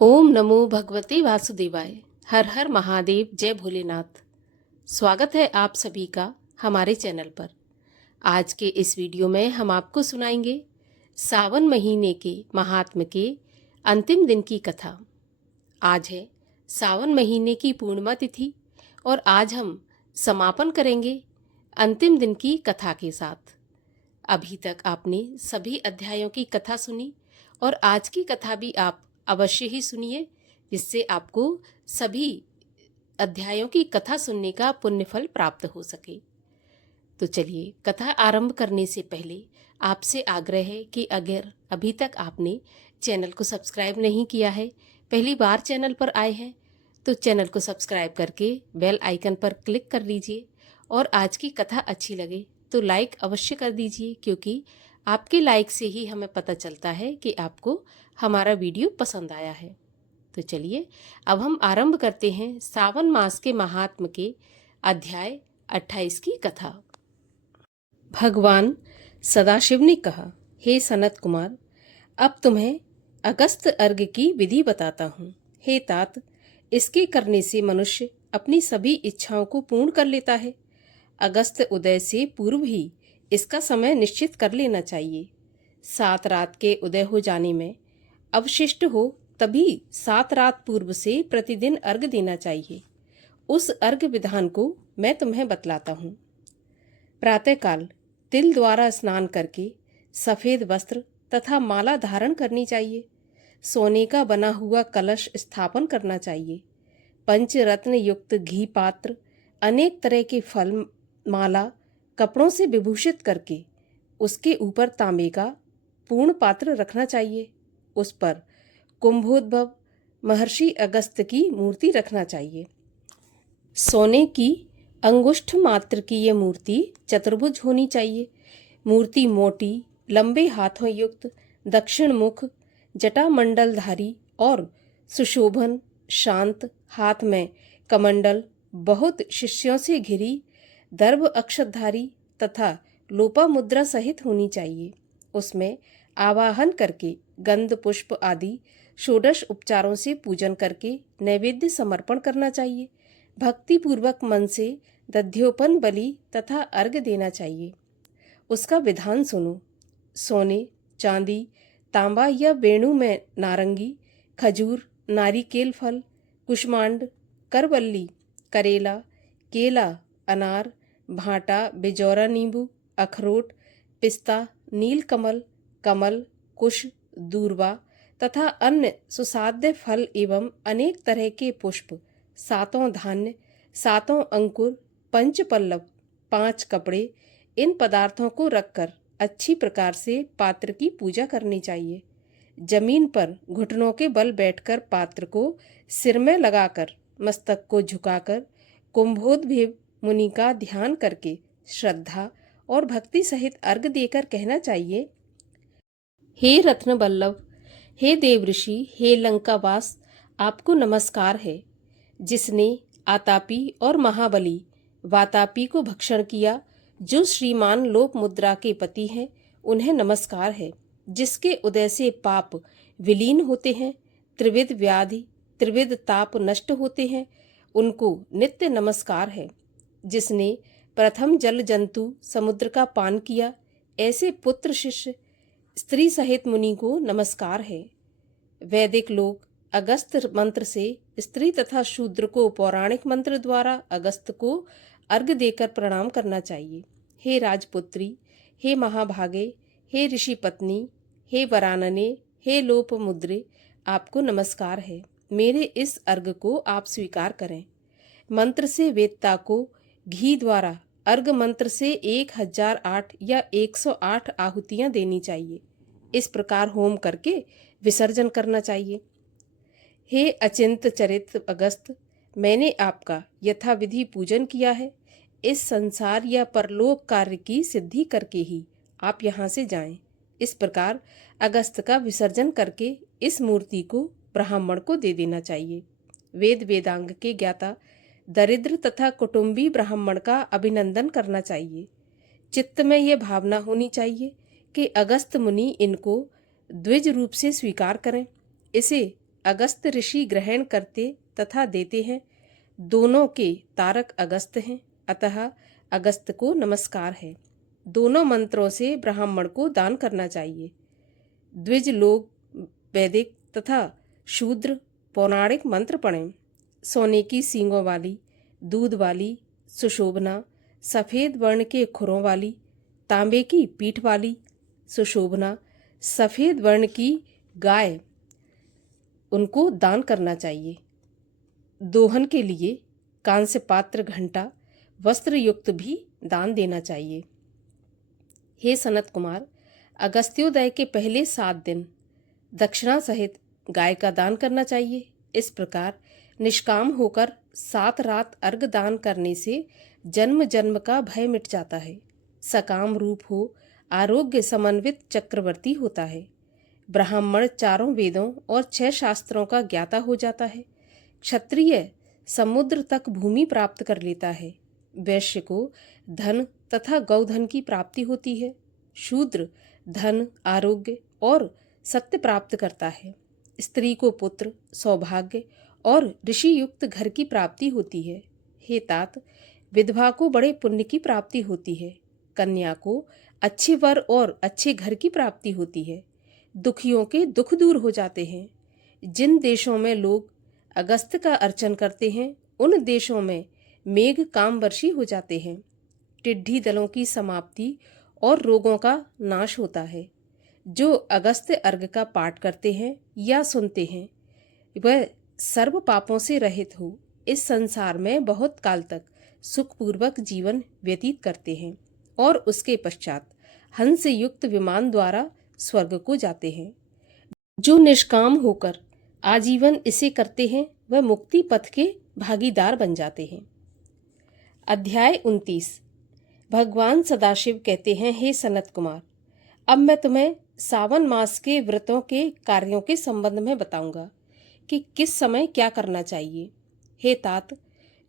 ओम नमो भगवते वासुदेवाय। हर हर महादेव, जय भोलेनाथ। स्वागत है आप सभी का हमारे चैनल पर। आज के इस वीडियो में हम आपको सुनाएंगे सावन महीने के महात्म्य के अंतिम दिन की कथा। आज है सावन महीने की पूर्णिमा तिथि और आज हम समापन करेंगे अंतिम दिन की कथा के साथ। अभी तक आपने सभी अध्यायों की कथा सुनी और आज की कथा भी आप अवश्य ही सुनिए, जिससे आपको सभी अध्यायों की कथा सुनने का पुण्यफल प्राप्त हो सके। तो चलिए, कथा आरंभ करने से पहले आपसे आग्रह है कि अगर अभी तक आपने चैनल को सब्सक्राइब नहीं किया है, पहली बार चैनल पर आए हैं, तो चैनल को सब्सक्राइब करके बेल आइकन पर क्लिक कर लीजिए और आज की कथा अच्छी लगे तो लाइक अवश्य कर दीजिए, क्योंकि आपके लाइक से ही हमें पता चलता है कि आपको हमारा वीडियो पसंद आया है। तो चलिए, अब हम आरंभ करते हैं सावन मास के महात्म्य के अध्याय 28 की कथा। भगवान सदाशिव ने कहा, हे सनत कुमार, अब तुम्हें अगस्त अर्घ्य की विधि बताता हूँ। हे तात, इसके करने से मनुष्य अपनी सभी इच्छाओं को पूर्ण कर लेता है। अगस्त उदय से पूर्व ही इसका समय निश्चित कर लेना चाहिए। 7 रात के उदय हो जाने में अवशिष्ट हो तभी 7 रात पूर्व से प्रतिदिन अर्घ देना चाहिए। उस अर्घ विधान को मैं तुम्हें बतलाता हूँ। प्रातःकाल तिल द्वारा स्नान करके सफेद वस्त्र तथा माला धारण करनी चाहिए। सोने का बना हुआ कलश स्थापन करना चाहिए। पंचरत्न युक्त घी पात्र, अनेक तरह के फल, माला कपड़ों से विभूषित करके उसके ऊपर तांबे का पूर्ण पात्र रखना चाहिए। उस पर कुंभोद्भव महर्षि अगस्त की मूर्ति रखना चाहिए। सोने की अंगुष्ठ मात्र की यह मूर्ति चतुर्भुज होनी चाहिए। मूर्ति मोटी, लंबे हाथों युक्त, दक्षिण मुख, जटामंडलधारी और सुशोभन, शांत, हाथ में कमंडल, बहुत शिष्यों से घिरी, दर्भ अक्षतधारी तथा लोपा मुद्रा सहित होनी चाहिए। उसमें आवाहन करके गंध पुष्प आदि षोडश उपचारों से पूजन करके नैवेद्य समर्पण करना चाहिए। भक्ति पूर्वक मन से दध्योपन बलि तथा अर्घ देना चाहिए। उसका विधान सुनो। सोने, चांदी, तांबा या वेणु में नारंगी, खजूर, नारिकेल फल, कुष्मांड, करवल्ली, करेला, केला, अनार, भाटा, बिजौरा नींबू, अखरोट, पिस्ता, नीलकमल, कमल, कुश, दूर्वा तथा अन्य सुसाध्य फल एवं अनेक तरह के पुष्प, 7 धान्य, 7 अंकुर, 5 पल्लव, 5 कपड़े, इन पदार्थों को रखकर अच्छी प्रकार से पात्र की पूजा करनी चाहिए। जमीन पर घुटनों के बल बैठकर पात्र को सिर में लगाकर मस्तक को झुकाकर कुंभोद्भव मुनि का ध्यान करके श्रद्धा और भक्ति सहित अर्घ देकर कहना चाहिए, हे रत्न बल्लभ, हे देव ऋषि, हे लंकावास, आपको नमस्कार है। जिसने आतापी और महाबली वातापी को भक्षण किया, जो श्रीमान लोप मुद्रा के पति हैं, उन्हें नमस्कार है। जिसके उदय से पाप विलीन होते हैं, त्रिविध व्याधि, त्रिविध ताप नष्ट होते हैं, उनको नित्य नमस्कार है। जिसने प्रथम जल जंतु समुद्र का पान किया, ऐसे पुत्र शिष्य स्त्री सहित मुनि को नमस्कार है। वैदिक लोग अगस्त मंत्र से स्त्री तथा शूद्र को पौराणिक मंत्र द्वारा अगस्त को अर्घ देकर प्रणाम करना चाहिए। हे राजपुत्री, हे महाभागे, हे ऋषि पत्नी, हे वरानने, हे लोप मुद्रे, आपको नमस्कार है। मेरे इस अर्घ को आप स्वीकार करें। मंत्र से वेदता को घी द्वारा अर्घ मंत्र से 1008 या 108 आहुतियां देनी चाहिए। इस प्रकार होम करके विसर्जन करना चाहिए। हे अचिंत चरित अगस्त, मैंने आपका यथाविधि पूजन किया है। इस संसार या परलोक कार्य की सिद्धि करके ही आप यहाँ से जाएं। इस प्रकार अगस्त का विसर्जन करके इस मूर्ति को ब्राह्मण को दे देना चाहिए। वेद वेदांग के ज्ञाता दरिद्र तथा कुटुंबी ब्राह्मण का अभिनंदन करना चाहिए। चित्त में यह भावना होनी चाहिए कि अगस्त मुनि इनको द्विज रूप से स्वीकार करें। इसे अगस्त ऋषि ग्रहण करते तथा देते हैं। दोनों के तारक अगस्त हैं, अतः अगस्त को नमस्कार है। दोनों मंत्रों से ब्राह्मण को दान करना चाहिए। द्विज लोग वैदिक तथा शूद्र पौराणिक मंत्र पढ़ें। सोने की सींगों वाली, दूध वाली, सुशोभना, सफ़ेद वर्ण के खुरों वाली, तांबे की पीठ वाली, सुशोभना, सफ़ेद वर्ण की गाय, उनको दान करना चाहिए। दोहन के लिए कांस्य पात्र, घंटा, वस्त्र युक्त भी दान देना चाहिए। हे सनत कुमार, अगस्त्योदय के पहले 7 दिन दक्षिणा सहित गाय का दान करना चाहिए। इस प्रकार निष्काम होकर 7 रात अर्घ दान करने से जन्म जन्म का भय मिट जाता है। सकाम रूप हो, आरोग्य समन्वित चक्रवर्ती होता है। ब्राह्मण 4 वेदों और 6 शास्त्रों का ज्ञाता हो जाता है। क्षत्रिय समुद्र तक भूमि प्राप्त कर लेता है। वैश्य को धन तथा गौधन की प्राप्ति होती है। शूद्र धन, आरोग्य और सत्य प्राप्त करता है। स्त्री को पुत्र, सौभाग्य और ऋषि युक्त घर की प्राप्ति होती है। हे तात, विधवा को बड़े पुण्य की प्राप्ति होती है। कन्या को अच्छे वर और अच्छे घर की प्राप्ति होती है। दुखियों के दुख दूर हो जाते हैं। जिन देशों में लोग अगस्त का अर्चन करते हैं, उन देशों में मेघ कामवर्षी हो जाते हैं। टिड्डी दलों की समाप्ति और रोगों का नाश होता है। जो अगस्त अर्घ का पाठ करते हैं या सुनते हैं, वह सर्व पापों से रहित हो इस संसार में बहुत काल तक सुखपूर्वक जीवन व्यतीत करते हैं और उसके पश्चात हंस से युक्त विमान द्वारा स्वर्ग को जाते हैं। जो निष्काम होकर आजीवन इसे करते हैं, वह मुक्ति पथ के भागीदार बन जाते हैं। अध्याय 29। भगवान सदाशिव कहते हैं, हे सनत कुमार, अब मैं तुम्हें सावन मास के व्रतों के कार्यों के संबंध में बताऊंगा कि किस समय क्या करना चाहिए। हे तात,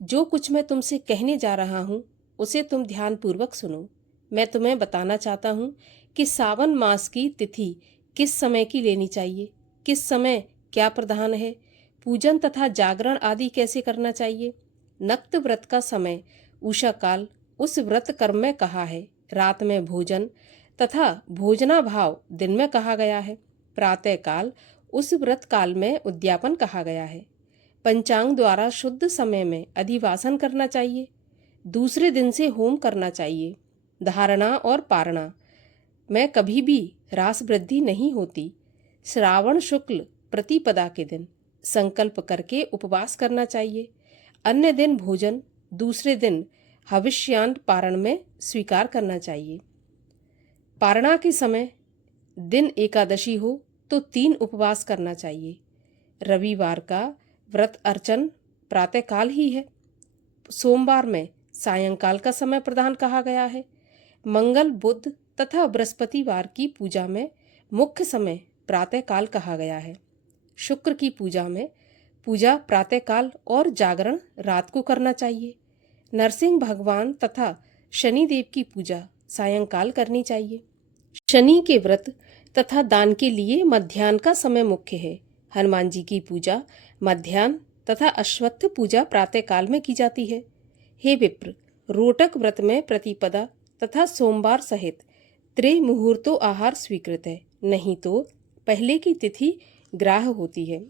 जो कुछ मैं तुमसे कहने जा रहा हूँ उसे तुम ध्यानपूर्वक सुनो। मैं तुम्हें बताना चाहता हूँ कि सावन मास की तिथि किस समय की लेनी चाहिए, किस समय क्या प्रधान है, पूजन तथा जागरण आदि कैसे करना चाहिए। नक्त व्रत का समय उषा काल उस व्रत कर्म में कहा है। रात में भोजन तथा भोजनाभाव दिन में कहा गया है। प्रातः काल उस व्रत काल में उद्यापन कहा गया है। पंचांग द्वारा शुद्ध समय में अधिवासन करना चाहिए। दूसरे दिन से होम करना चाहिए। धारणा और पारणा में कभी भी रास वृद्धि नहीं होती। श्रावण शुक्ल प्रतिपदा के दिन संकल्प करके उपवास करना चाहिए। अन्य दिन भोजन, दूसरे दिन हविष्यान्न पारण में स्वीकार करना चाहिए। पारणा के समय दिन एकादशी हो तो 3 उपवास करना चाहिए। रविवार का व्रत अर्चन प्रातःकाल ही है। सोमवार में सायंकाल का समय प्रधान कहा गया है। मंगल, बुध तथा बृहस्पतिवार की पूजा में मुख्य समय प्रातःकाल कहा गया है। शुक्र की पूजा प्रातःकाल और जागरण रात को करना चाहिए। नरसिंह भगवान तथा शनि देव की पूजा सायंकाल करनी चाहिए। शनि के व्रत तथा दान के लिए मध्याह्न का समय मुख्य है। हनुमान जी की पूजा मध्याह्न तथा अश्वत्थ पूजा प्रातःकाल में की जाती है। हे विप्र, रोटक व्रत में प्रतिपदा तथा सोमवार सहित त्रिमुहूर्तो आहार स्वीकृत है, नहीं तो पहले की तिथि ग्राह्य होती है।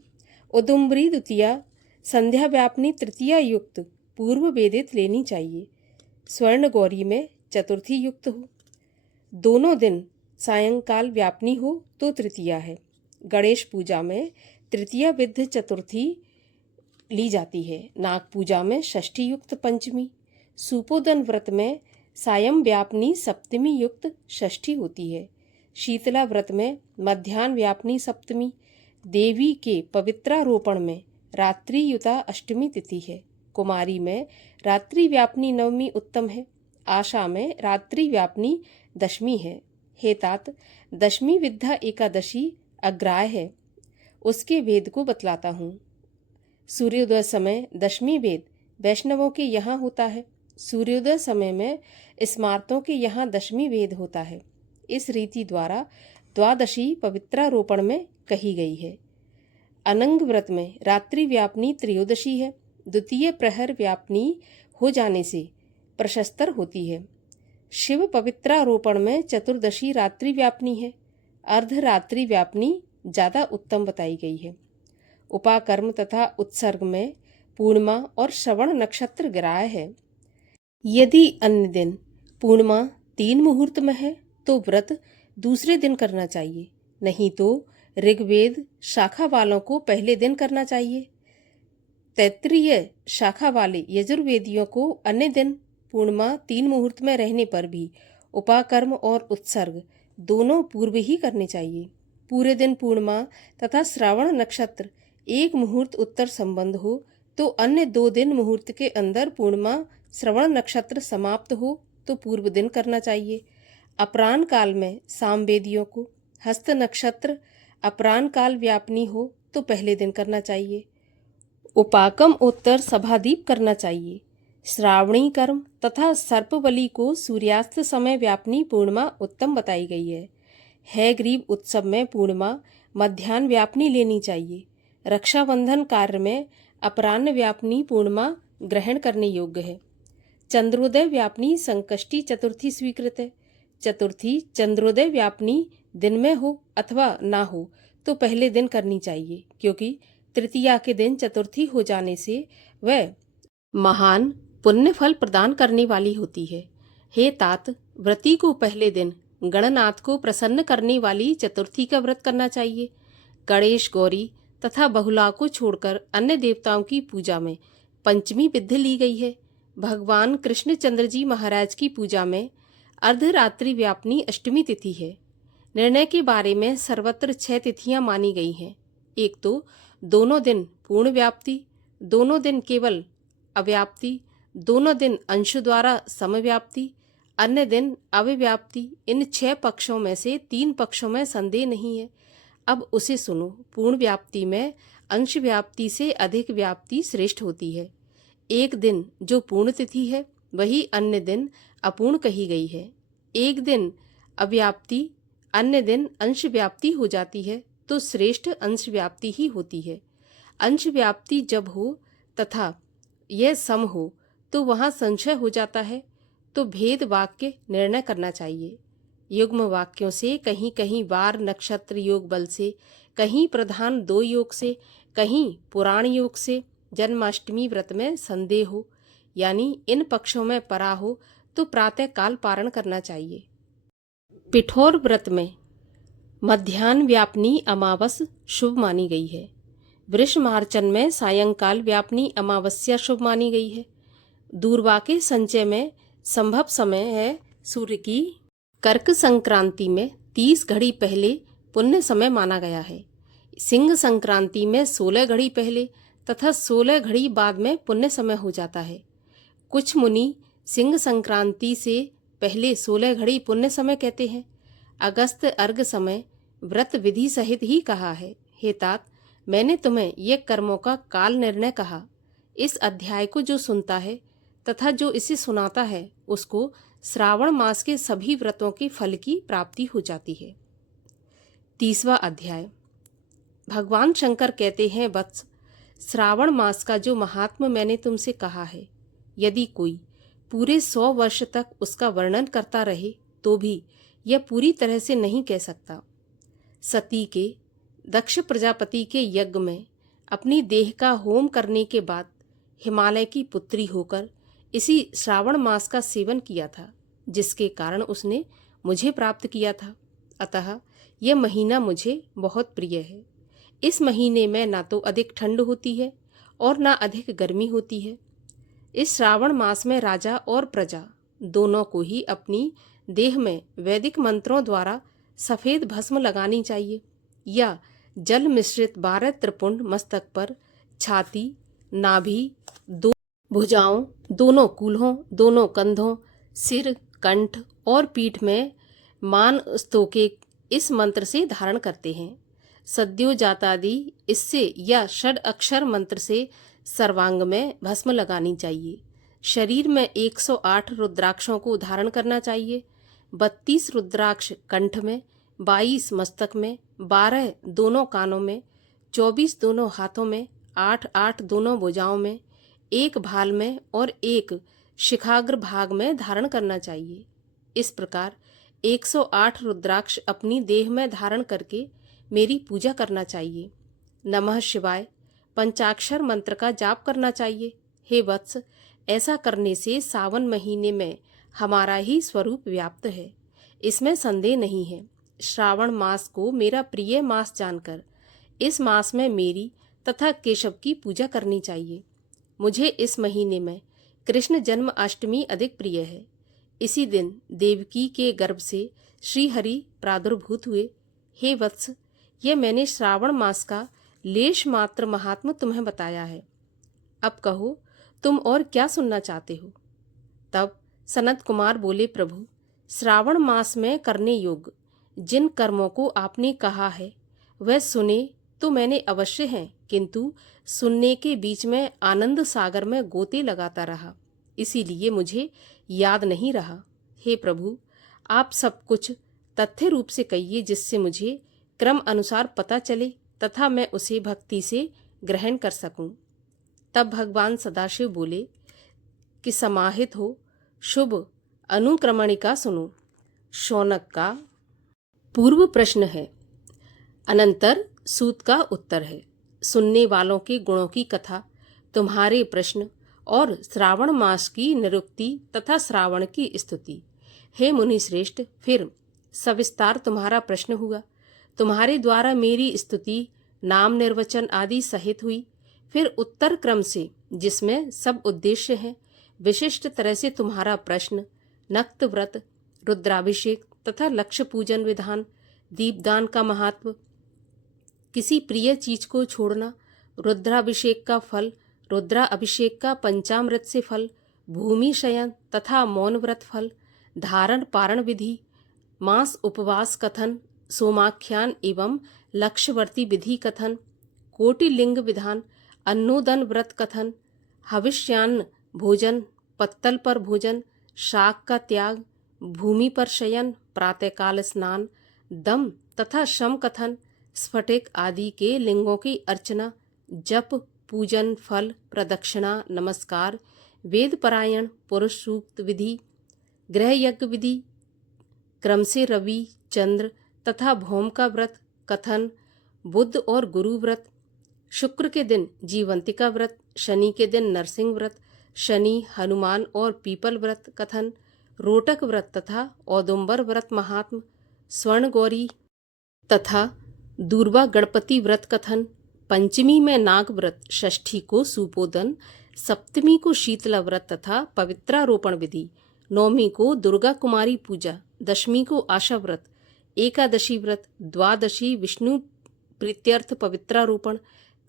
उदुम्बरी द्वितीया, संध्या व्यापनी तृतीया युक्त पूर्व वेदित लेनी चाहिए। स्वर्ण गौरी में चतुर्थी युक्त हो। दोनों दिन सायंकाल व्यापनी हो तो तृतीया है। गणेश पूजा में तृतीया विद्ध चतुर्थी ली जाती है। नाग पूजा में षष्ठी युक्त पंचमी। सुपोदन व्रत में सायं व्यापनी सप्तमी युक्त षष्ठी होती है। शीतला व्रत में मध्याह्न व्यापनी सप्तमी। देवी के पवित्रारोपण में रात्रियुता अष्टमी तिथि है। कुमारी में रात्रि व्यापनी नवमी उत्तम है। आशा में रात्रि व्यापनी दशमी है। हे तात, दशमी विद्या एकादशी अग्राह्य है। उसके वेद को बतलाता हूँ। सूर्योदय समय दशमी वेद वैष्णवों के यहाँ होता है। सूर्योदय समय में स्मार्तों के यहाँ दशमी वेद होता है। इस रीति द्वारा द्वादशी पवित्रारोपण में कही गई है। अनंग व्रत में रात्रि व्यापनी त्रयोदशी है। द्वितीय प्रहर व्यापनी हो जाने से प्रशस्तर होती है। शिव पवित्रारोपण में चतुर्दशी रात्रि व्यापनी है। अर्धरात्रि व्यापनी ज़्यादा उत्तम बताई गई है। उपाकर्म तथा उत्सर्ग में पूर्णिमा और श्रवण नक्षत्र ग्राह्य है। यदि अन्य दिन पूर्णिमा 3 मुहूर्त में है तो व्रत दूसरे दिन करना चाहिए, नहीं तो ऋग्वेद शाखा वालों को पहले दिन करना चाहिए। तैत्तिरीय शाखा वाले यजुर्वेदियों को अन्य दिन पूर्णिमा 3 मुहूर्त में रहने पर भी उपाकर्म और उत्सर्ग दोनों पूर्व ही करने चाहिए। पूरे दिन पूर्णिमा तथा श्रावण नक्षत्र 1 मुहूर्त उत्तर संबंध हो तो अन्य 2 दिन मुहूर्त के अंदर पूर्णिमा श्रवण नक्षत्र समाप्त हो तो पूर्व दिन करना चाहिए। अपराह्न काल में सामवेदियों को हस्त नक्षत्र अपराह्न काल व्यापनी हो तो पहले दिन करना चाहिए। उपाकम उत्तर सभादीप करना चाहिए। श्रावणी कर्म तथा सर्पबलि को सूर्यास्त समय व्यापनी पूर्णिमा उत्तम बताई गई है। हैग्रीव उत्सव में पूर्णिमा मध्याह्न व्यापनी लेनी चाहिए। रक्षाबंधन कार्य में अपराह्न व्यापनी पूर्णिमा ग्रहण करने योग्य है। चंद्रोदय व्यापनी संकष्टी चतुर्थी स्वीकृत है। चतुर्थी चंद्रोदय व्यापनी दिन में हो अथवा ना हो तो पहले दिन करनी चाहिए, क्योंकि तृतीया के दिन चतुर्थी हो जाने से वह महान पुण्य फल प्रदान करने वाली होती है। हे तात, व्रती को पहले दिन गणनाथ को प्रसन्न करने वाली चतुर्थी का व्रत करना चाहिए। गणेश, गौरी तथा बहुला को छोड़कर अन्य देवताओं की पूजा में पंचमी विधि ली गई है। भगवान कृष्णचंद्र जी महाराज की पूजा में अर्धरात्रि व्यापनी अष्टमी तिथि है। निर्णय के बारे में सर्वत्र 6 तिथियां मानी गई हैं। एक तो दोनों दिन पूर्ण व्याप्ति, दोनों दिन केवल अव्याप्ति, दोनों दिन अंश द्वारा समव्याप्ति, अन्य दिन अव्याप्ति। इन 6 पक्षों में से 3 पक्षों में संदेह नहीं है। अब उसे सुनो। पूर्ण व्याप्ति में अंश व्याप्ति से अधिक व्याप्ति श्रेष्ठ होती है। एक दिन जो पूर्ण तिथि है वही अन्य दिन अपूर्ण कही गई है। एक दिन अव्याप्ति अन्य दिन अंश व्याप्ति हो जाती है तो श्रेष्ठ अंश व्याप्ति ही होती है। अंश व्याप्ति जब हो तथा यह सम हो तो वहाँ संशय हो जाता है, तो भेद वाक्य निर्णय करना चाहिए। युग्म वाक्यों से कहीं कहीं वार नक्षत्र योग बल से, कहीं प्रधान 2 योग से, कहीं पुराण योग से जन्माष्टमी व्रत में संदेह हो, यानी इन पक्षों में परा हो तो प्रातः काल पारण करना चाहिए। पिठोर व्रत में मध्याह्न व्यापनी अमावस शुभ मानी गई है। वृष मार्चन में सायंकाल व्यापनी अमावस्या शुभ मानी गई है। दूरवा के संचय में संभव समय है सूर्य की। कर्क संक्रांति में 30 घड़ी पहले पुण्य समय माना गया है। सिंह संक्रांति में 16 घड़ी पहले तथा 16 घड़ी बाद में पुण्य समय हो जाता है। कुछ मुनि सिंह संक्रांति से पहले 16 घड़ी पुण्य समय कहते हैं। अगस्त अर्घ समय व्रत विधि सहित ही कहा है। हे तात, मैंने तुम्हें ये कर्मों का काल निर्णय कहा। इस अध्याय को जो सुनता है तथा जो इसे सुनाता है उसको श्रावण मास के सभी व्रतों के फल की प्राप्ति हो जाती है। 30वां अध्याय। भगवान शंकर कहते हैं, वत्स, श्रावण मास का जो महात्म्य मैंने तुमसे कहा है, यदि कोई पूरे 100 वर्ष तक उसका वर्णन करता रहे तो भी यह पूरी तरह से नहीं कह सकता। सती के दक्ष प्रजापति के यज्ञ में अपनी देह का होम करने के बाद हिमालय की पुत्री होकर इसी श्रावण मास का सेवन किया था, जिसके कारण उसने मुझे प्राप्त किया था। अतः यह महीना मुझे बहुत प्रिय है। इस महीने में ना तो अधिक ठंड होती है और ना अधिक गर्मी होती है। इस श्रावण मास में राजा और प्रजा दोनों को ही अपनी देह में वैदिक मंत्रों द्वारा सफ़ेद भस्म लगानी चाहिए या जल मिश्रित 12 त्रिपुंड मस्तक पर, छाती, नाभि, दो भुजाओं, दोनों कूल्हों, दोनों कंधों, सिर, कंठ और पीठ में मान स्तोके इस मंत्र से धारण करते हैं। सद्यो जातादि इससे या षड अक्षर मंत्र से सर्वांग में भस्म लगानी चाहिए। शरीर में 108 रुद्राक्षों को धारण करना चाहिए। 32 रुद्राक्ष कंठ में, 22 मस्तक में, 12 दोनों कानों में, 24 दोनों हाथों में, 8 दोनों भुजाओं में, एक भाल में और एक शिखाग्र भाग में धारण करना चाहिए। इस प्रकार 108 रुद्राक्ष अपनी देह में धारण करके मेरी पूजा करना चाहिए। नमः शिवाय पंचाक्षर मंत्र का जाप करना चाहिए। हे वत्स, ऐसा करने से सावन महीने में हमारा ही स्वरूप व्याप्त है, इसमें संदेह नहीं है। श्रावण मास को मेरा प्रिय मास जानकर इस मास में मेरी तथा केशव की पूजा करनी चाहिए। मुझे इस महीने में कृष्ण जन्म अष्टमी अधिक प्रिय है। इसी दिन देवकी के गर्भ से श्री हरि प्रादुर्भूत हुए। हे वत्स, यह मैंने श्रावण मास का लेश मात्र महात्म तुम्हें बताया है। अब कहो, तुम और क्या सुनना चाहते हो? तब सनत कुमार बोले, प्रभु, श्रावण मास में करने योग्य जिन कर्मों को आपने कहा है वह सुने तो मैंने अवश्य हैं, किंतु सुनने के बीच में आनंद सागर में गोते लगाता रहा, इसीलिए मुझे याद नहीं रहा। हे प्रभु, आप सब कुछ तथ्य रूप से कहिए, जिससे मुझे क्रम अनुसार पता चले तथा मैं उसे भक्ति से ग्रहण कर सकूं। तब भगवान सदाशिव बोले कि समाहित हो, शुभ अनुक्रमणिका सुनो। शौनक का पूर्व प्रश्न है, अनंतर सूत का उत्तर है। सुनने वालों के गुणों की कथा, तुम्हारे प्रश्न और श्रावण मास की निरुक्ति तथा श्रावण की स्तुति। हे मुनि श्रेष्ठ, फिर सविस्तार तुम्हारा प्रश्न हुआ। तुम्हारे द्वारा मेरी स्तुति, नाम निर्वचन आदि सहित हुई। फिर उत्तर क्रम से, जिसमें सब उद्देश्य हैं, विशिष्ट तरह से तुम्हारा प्रश्न, नक्त व्रत, रुद्राभिषेक तथा लक्ष्य पूजन विधान, दीपदान का महत्व, किसी प्रिय चीज को छोड़ना, रुद्राभिषेक का फल, रुद्राभिषेक का पंचामृत से फल, भूमि शयन तथा मौन व्रत फल, धारण पारण विधि, मास उपवास कथन, सोमाख्यान एवं लक्ष्यवर्ती विधि कथन, कोटि लिंग विधान, अन्नोदन व्रत कथन, हविष्यान्न भोजन, पत्तल पर भोजन, शाक का त्याग, भूमि पर शयन, प्रातःकाल स्नान, दम तथा शम कथन, स्फटिक आदि के लिंगों की अर्चना, जप, पूजन, फल, प्रदक्षिणा, नमस्कार, वेद परायण, पुरुष सूक्त विधि, गृह यज्ञ विधि, क्रम से रवि, चंद्र तथा भौम का व्रत कथन, बुध और गुरु व्रत, शुक्र के दिन जीवंतिका व्रत, शनि के दिन नरसिंह व्रत, शनि, हनुमान और पीपल व्रत कथन, रोटक व्रत तथा औदुंबर व्रत महात्म, स्वर्ण गौरी तथा दूर्वा गणपति व्रत कथन, पंचमी में नाग व्रत, षष्ठी को सुपोदन, सप्तमी को शीतला व्रत तथा पवित्रारोपण विधि, नौमी को दुर्गा कुमारी पूजा, दशमी को आशा व्रत, एकादशी व्रत, द्वादशी विष्णु प्रीत्यर्थ पवित्रारोपण,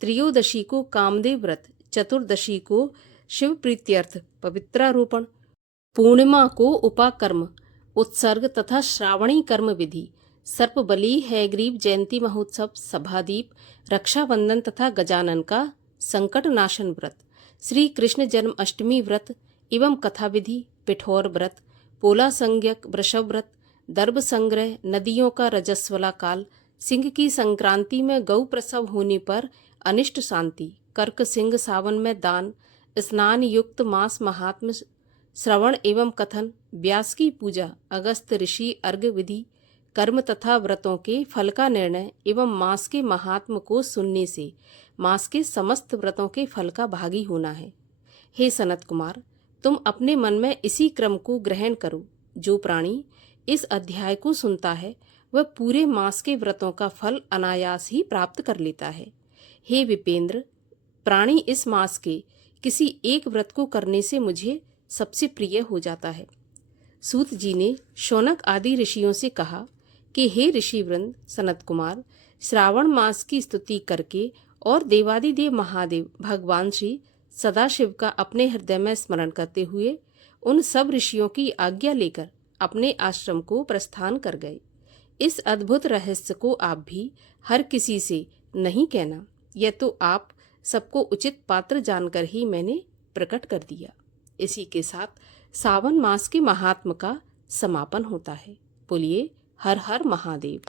त्रयोदशी को कामदेव व्रत, चतुर्दशी को शिव प्रीत्यर्थ पवित्रारोपण, पूर्णिमा को उपाकर्म, उत्सर्ग तथा श्रावणी कर्म विधि, सर्पबली, हैग्रीव जयंती महोत्सव, सभादीप, रक्षाबंधन तथा गजानन का संकट नाशन व्रत, श्री कृष्ण जन्म अष्टमी व्रत एवं कथा विधि, पिठौर व्रत, पोला संज्ञक वृषभ व्रत, दर्भ संग्रह, नदियों का रजस्वला काल, सिंह की संक्रांति में गौ प्रसव होने पर अनिष्ट शांति, कर्क सिंह सावन में दान, स्नान युक्त मास महात्म, श्रवण एवं कथन, व्यास की पूजा, अगस्त ऋषि अर्घ्य विधि, कर्म तथा व्रतों के फल का निर्णय एवं मास के महात्म को सुनने से मास के समस्त व्रतों के फल का भागी होना है। हे सनत कुमार, तुम अपने मन में इसी क्रम को ग्रहण करो। जो प्राणी इस अध्याय को सुनता है वह पूरे मास के व्रतों का फल अनायास ही प्राप्त कर लेता है। हे विपेंद्र, प्राणी इस मास के किसी एक व्रत को करने से मुझे सबसे प्रिय हो जाता है। सूत जी ने शौनक आदि ऋषियों से कहा कि हे ऋषिवृंद, सनत कुमार, श्रावण मास की स्तुति करके और देवादिदेव महादेव भगवान श्री सदाशिव का अपने हृदय में स्मरण करते हुए उन सब ऋषियों की आज्ञा लेकर अपने आश्रम को प्रस्थान कर गए। इस अद्भुत रहस्य को आप भी हर किसी से नहीं कहना, यह तो आप सबको उचित पात्र जानकर ही मैंने प्रकट कर दिया। इसी के साथ सावन मास के महात्म का समापन होता है। बोलिए हर हर महादेव।